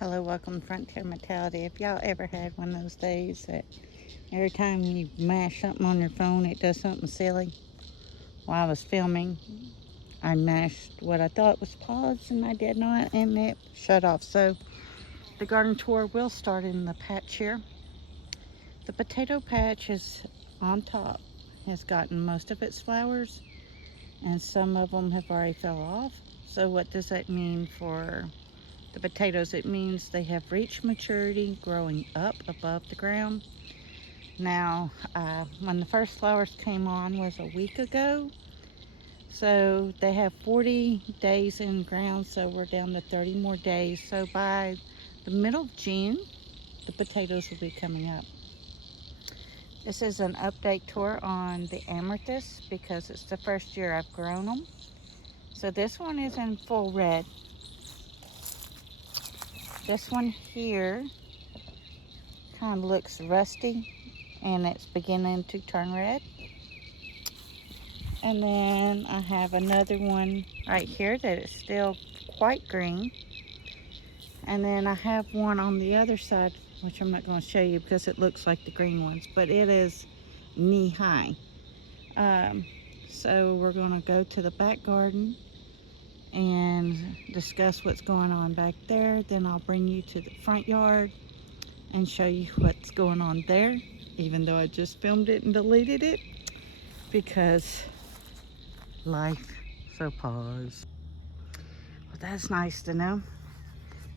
Hello, welcome to Frontier Mentality. If y'all ever had one of those days that every time you mash something on your phone, it does something silly. While I was filming, I mashed what I thought was pause and I did not, and it shut off. So the garden tour will start in the patch here. The potato patch is on top, has gotten most of its flowers, and some of them have already fell off. So what does that mean for the potatoes? It means they have reached maturity, growing up above the ground. Now, when the first flowers came on was a week ago. So they have 40 days in ground, so we're down to 30 more days. So by the middle of June, the potatoes will be coming up. This is an update tour on the Amaranthus because it's the first year I've grown them. So this one is in full red. This one here kind of looks rusty and it's beginning to turn red. And then I have another one right here that is still quite green. And then I have one on the other side, which I'm not going to show you because it looks like the green ones, but it is knee high. So we're going to go to the back garden and discuss what's going on back there. Then I'll bring you to the front yard and show you what's going on there, even though I just filmed it and deleted it because life. So pause. Well, that's nice to know.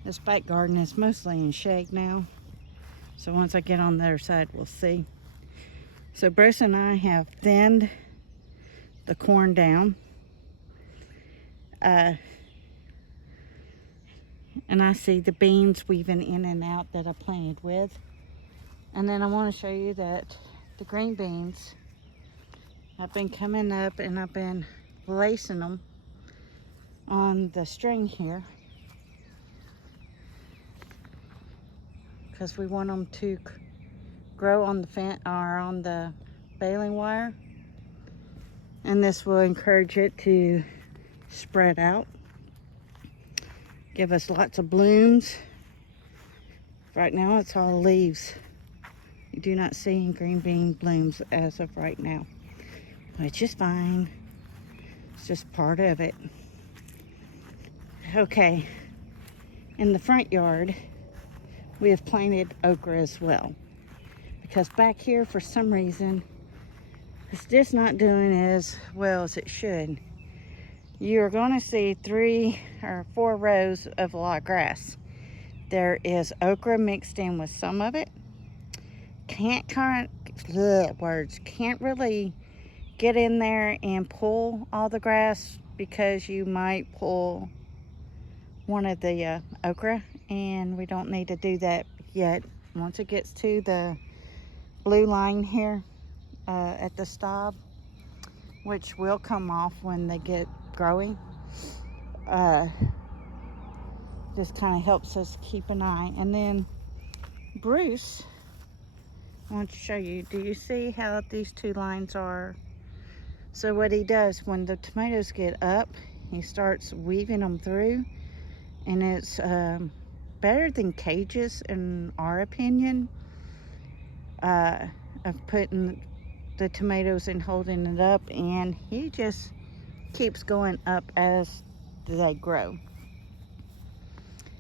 This back garden is mostly in shade now, so once I get on the other side we'll see. So Bruce and I have thinned the corn down, and I see the beans weaving in and out that I planted with. And then I want to show you that the green beans have been coming up and I've been lacing them on the string here because we want them to grow on the fence or on the baling wire, and this will encourage it to spread out, give us lots of blooms. Right now it's all leaves. You do not see any green bean blooms as of right now, which is fine. It's just part of it. Okay, in the front yard we have planted okra as well, because back here for some reason it's just not doing as well as it should. You're going to see 3 or 4 rows of a lot of grass. There is okra mixed in with some of it. Can't really get in there and pull all the grass because you might pull one of the okra, and we don't need to do that yet. Once it gets to the blue line here at the stop, which will come off when they get growing, just kind of helps us keep an eye. And then Bruce, I want to show you, do you see how these 2 lines are? So what he does when the tomatoes get up, he starts weaving them through, and it's better than cages in our opinion, of putting the tomatoes and holding it up, and he just keeps going up as they grow.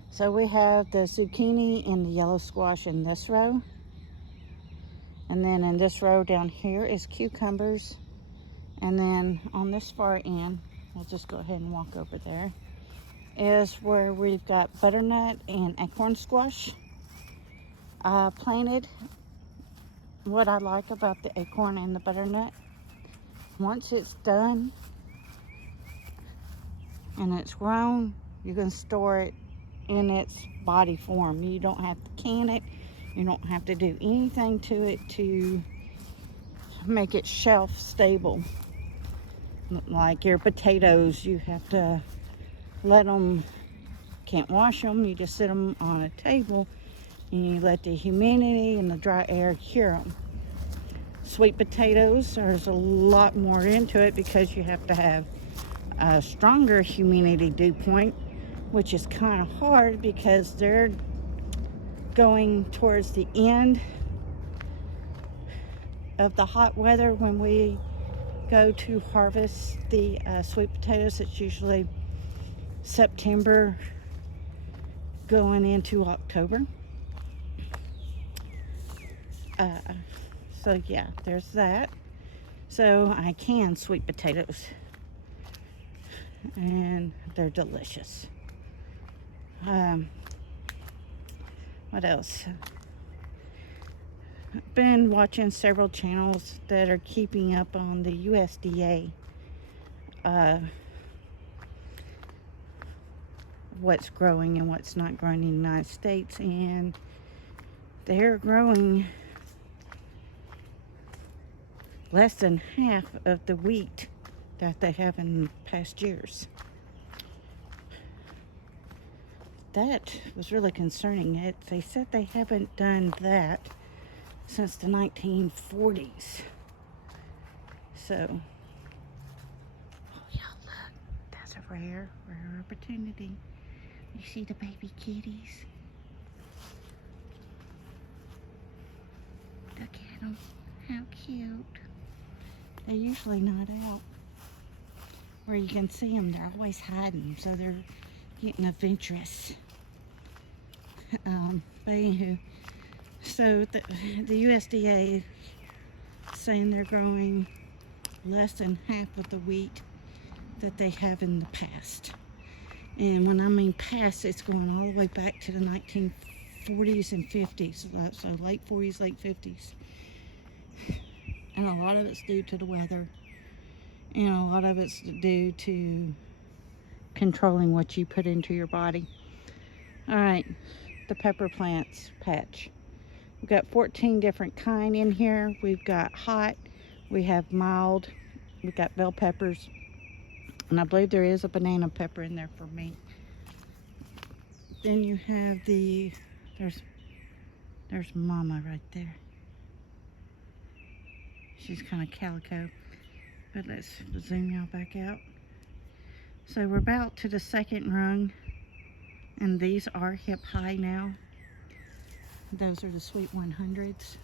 So we have the zucchini and the yellow squash in this row, and then in this row down here is cucumbers, and then on this far end, I'll just go ahead and walk over there, is where we've got butternut and acorn squash planted. What I like about the acorn and the butternut, once it's done and it's grown, you can store it in its body form. You don't have to can it. You don't have to do anything to it to make it shelf stable. Like your potatoes, you have to let them, can't wash them, you just sit them on a table and you let the humidity and the dry air cure them. Sweet potatoes, there's a lot more into it because you have to have a stronger humidity dew point, which is kind of hard because they're going towards the end of the hot weather when we go to harvest the sweet potatoes. It's usually September going into October. So yeah, there's that. So I can sweet potatoes, and they're delicious. What else? I've been watching several channels that are keeping up on the USDA, what's growing and what's not growing in the United States, and they're growing less than half of the wheat that they have in past years. That was really concerning. They said they haven't done that since the 1940s. So, oh yeah, look, that's a rare opportunity. You see the baby kitties? Look at them, how cute. They're usually not out where you can see them. They're always hiding, so they're getting adventurous. But anywho, so the USDA is saying they're growing less than half of the wheat that they have in the past. And when I mean past, it's going all the way back to the 1940s and 50s, so late 40s, late 50s. And a lot of it's due to the weather, and a lot of it's due to controlling what you put into your body. All right, the pepper plants patch. We've got 14 different kind in here. We've got hot, we have mild, we've got bell peppers, and I believe there is a banana pepper in there for me. Then you have there's Mama right there. She's kind of calico, but let's zoom y'all back out. So we're about to the second rung, and these are hip high now. Those are the sweet 100s.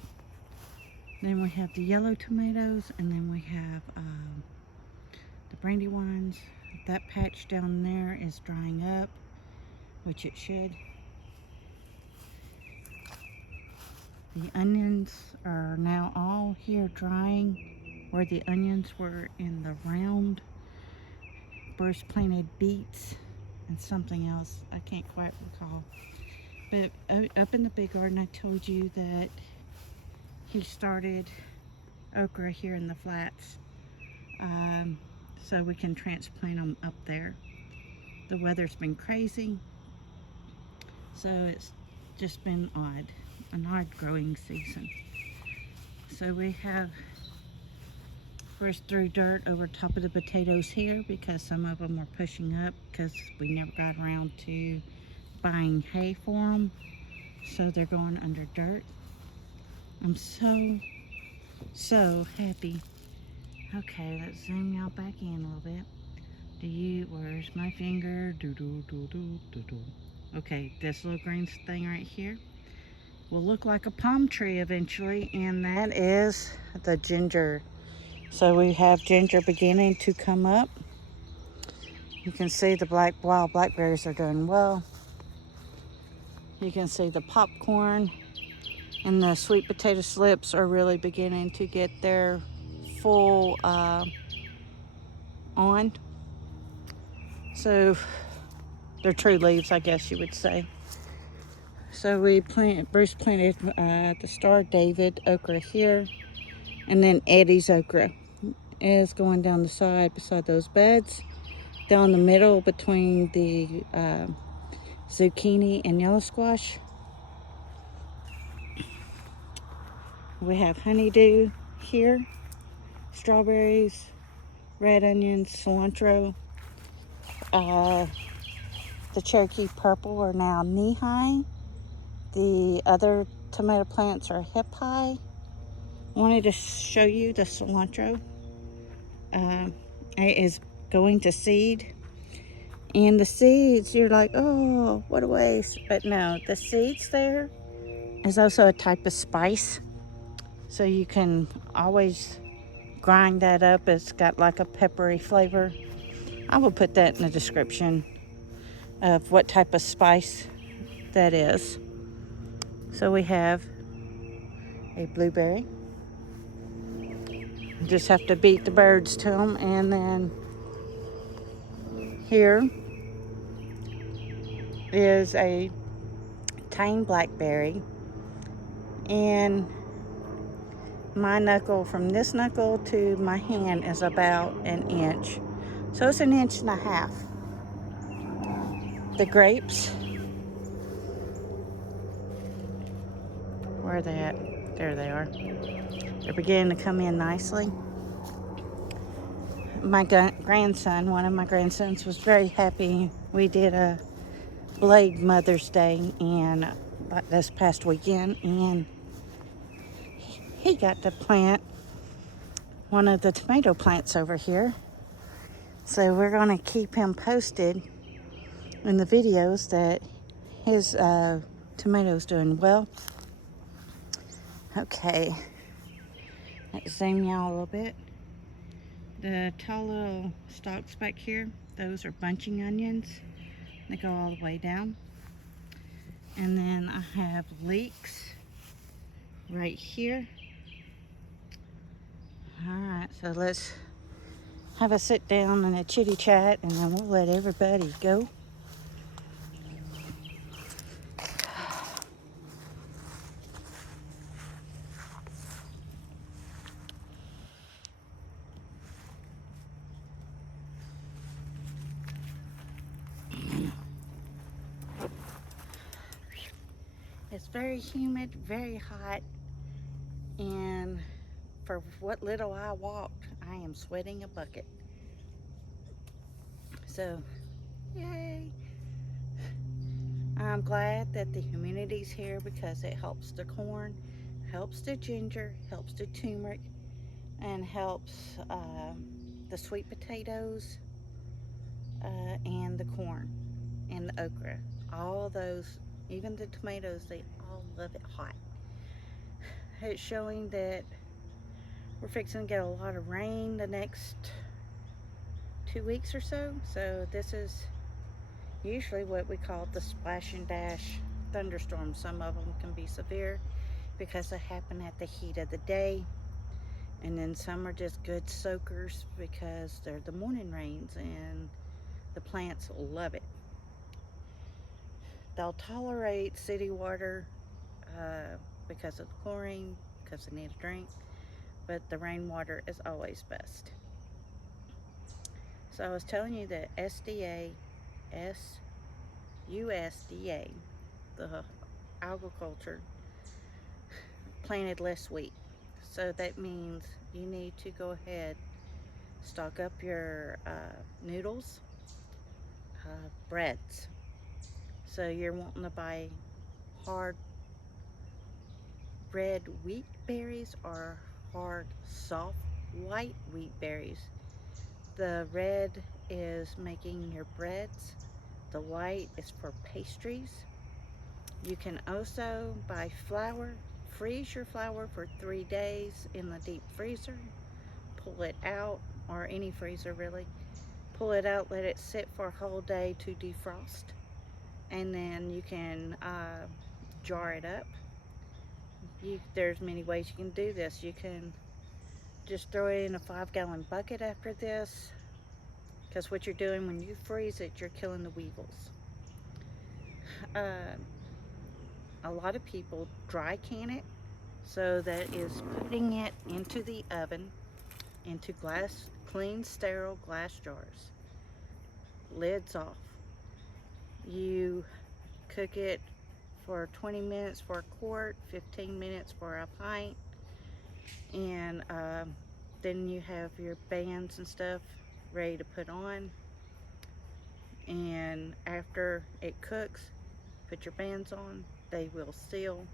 Then we have the yellow tomatoes, and then we have the brandy ones. That patch down there is drying up, which it should. The onions are now all here drying, where the onions were in the round burst planted beets and something else I can't quite recall. But up in the big garden, I told you that he started okra here in the flats, so we can transplant them up there. The weather's been crazy, so it's just been an odd growing season. So we have first threw dirt over top of the potatoes here because some of them were pushing up because we never got around to buying hay for them, so they're going under dirt. I'm so happy. Okay, let's zoom y'all back in a little bit. Where's my finger? Okay, this little green thing right here will look like a palm tree eventually, and that is the ginger. So we have ginger beginning to come up. You can see the wild blackberries are doing well. You can see the popcorn and the sweet potato slips are really beginning to get their full on. So they're true leaves, I guess you would say. So Bruce planted the Star of David okra here, and then Eddie's okra is going down the side beside those beds. Down the middle between the zucchini and yellow squash, we have honeydew here, strawberries, red onions, cilantro. The Cherokee purple are now knee high. The other tomato plants are hip high. I wanted to show you the cilantro. It is going to seed. And the seeds, you're like, oh, what a waste. But no, the seeds there is also a type of spice. So you can always grind that up. It's got like a peppery flavor. I will put that in the description of what type of spice that is. So we have a blueberry. Just have to beat the birds to them. And then here is a tame blackberry. And my knuckle, from this knuckle to my hand, is about an inch. So it's an inch and a half. The grapes, where are they at? There they are. They're beginning to come in nicely. My grandson, one of my grandsons, was very happy. We did a Blade Mother's Day and this past weekend, and he got to plant one of the tomato plants over here. So we're going to keep him posted in the videos that his tomatoes doing well. Okay, let's zoom you out a little bit. The tall little stalks back here, those are bunching onions. They go all the way down. And then I have leeks right here. Alright, so let's have a sit down and a chitty chat, and then we'll let everybody go. It's very humid, very hot, and for what little I walked, I am sweating a bucket. So, yay! I'm glad that the humidity's here because it helps the corn, helps the ginger, helps the turmeric, and helps the sweet potatoes and the corn and the okra. All those, even the tomatoes, they all love it hot. It's showing that we're fixing to get a lot of rain the next 2 weeks or so. So this is usually what we call the splash and dash thunderstorms. Some of them can be severe because they happen at the heat of the day. And then some are just good soakers because they're the morning rains and the plants love it. They'll tolerate city water because of the chlorine, because they need a drink, but the rainwater is always best. So I was telling you that USDA, the agriculture, planted less wheat. So that means you need to go ahead, stock up your noodles, breads. So you're wanting to buy hard red wheat berries or hard soft white wheat berries. The red is making your breads. The white is for pastries. You can also buy flour. Freeze your flour for 3 days in the deep freezer. Pull it out, or any freezer really. Pull it out, let it sit for a whole day to defrost. And then you can jar it up. There's many ways you can do this. You can just throw it in a 5-gallon bucket after this, because what you're doing when you freeze it, you're killing the weevils. A lot of people dry can it, so that is putting it into the oven, into clean, sterile glass jars. Lids off. You cook it for 20 minutes for a quart, 15 minutes for a pint, and then you have your bands and stuff ready to put on. And after it cooks, put your bands on. They will seal.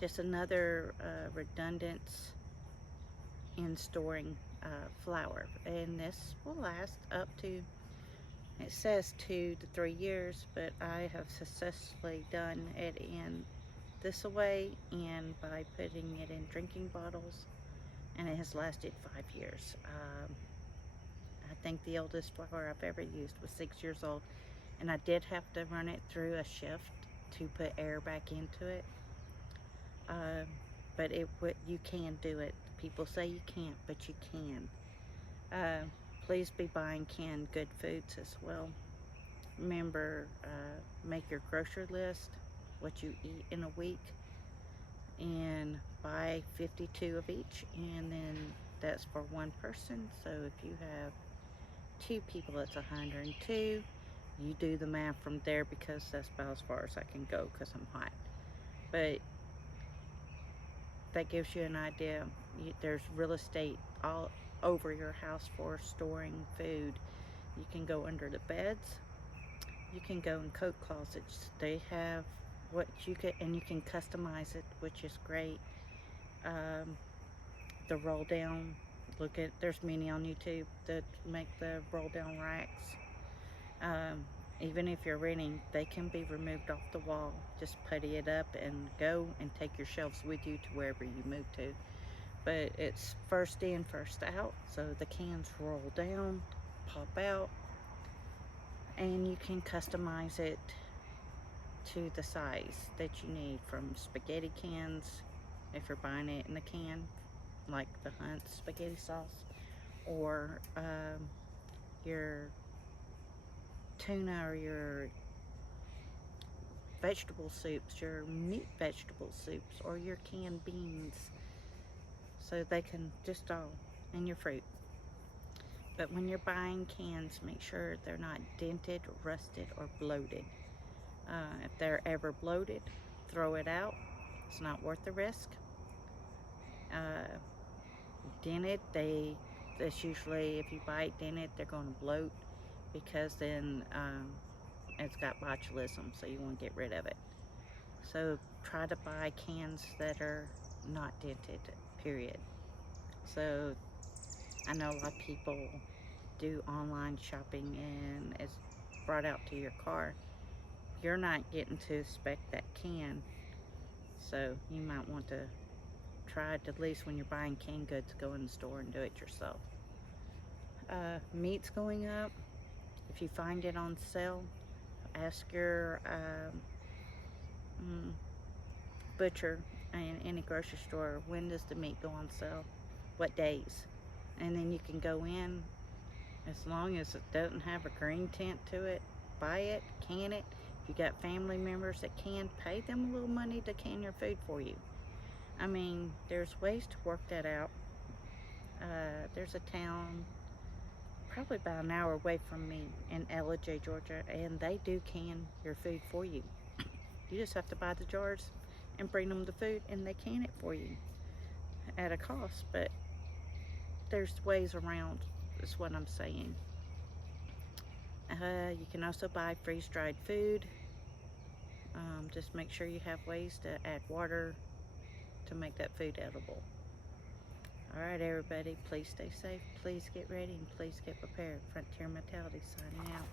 Just another redundance in storing flour, and this will last up to, it says 2 to 3 years, but I have successfully done it in this away and by putting it in drinking bottles, and it has lasted 5 years. I think the oldest flower I've ever used was 6 years old, and I did have to run it through a shift to put air back into it. But you can do it. People say you can't, but you can. Please be buying canned good foods as well. Remember, make your grocery list, what you eat in a week, and buy 52 of each, and then that's for one person. So if you have 2 people, it's 102. You do the math from there, because that's about as far as I can go because I'm hot. But that gives you an idea. There's real estate all over your house for storing food. You can go under the beds. You can go in coat closets. They have what you can, and you can customize it, which is great. The roll down. There's many on YouTube that make the roll down racks. Even if you're renting, they can be removed off the wall. Just putty it up and go, and take your shelves with you to wherever you move to. But it's first in, first out, so the cans roll down, pop out, and you can customize it to the size that you need, from spaghetti cans, if you're buying it in the can, like the Hunt spaghetti sauce, or your tuna, or your vegetable soups, your meat vegetable soups, or your canned beans, so they can just all, and your fruit. But when you're buying cans, make sure they're not dented, rusted, or bloated. If they're ever bloated, throw it out. It's not worth the risk. Dented, that's usually, if you buy it dented, they're going to bloat, because then it's got botulism, so you want to get rid of it. So try to buy cans that are not dented, period. So I know a lot of people do online shopping and it's brought out to your car. You're not getting to inspect that can, so you might want to try to, at least when you're buying canned goods, go in the store and do it yourself. Meat's going up. If you find it on sale, ask your butcher in any grocery store, when does the meat go on sale, what days, and then you can go in. As long as it doesn't have a green tint to it, buy it, can it. If you got family members that can, pay them a little money to can your food for you. I mean, there's ways to work that out. There's a town probably about an hour away from me in Ellijay, Georgia, and they do can your food for you. You just have to buy the jars and bring them the food, and they can it for you at a cost. But there's ways around, is what I'm saying. You can also buy freeze-dried food. Just make sure you have ways to add water to make that food edible. Alright everybody, please stay safe, please get ready, and please get prepared. Frontier Mentality signing out.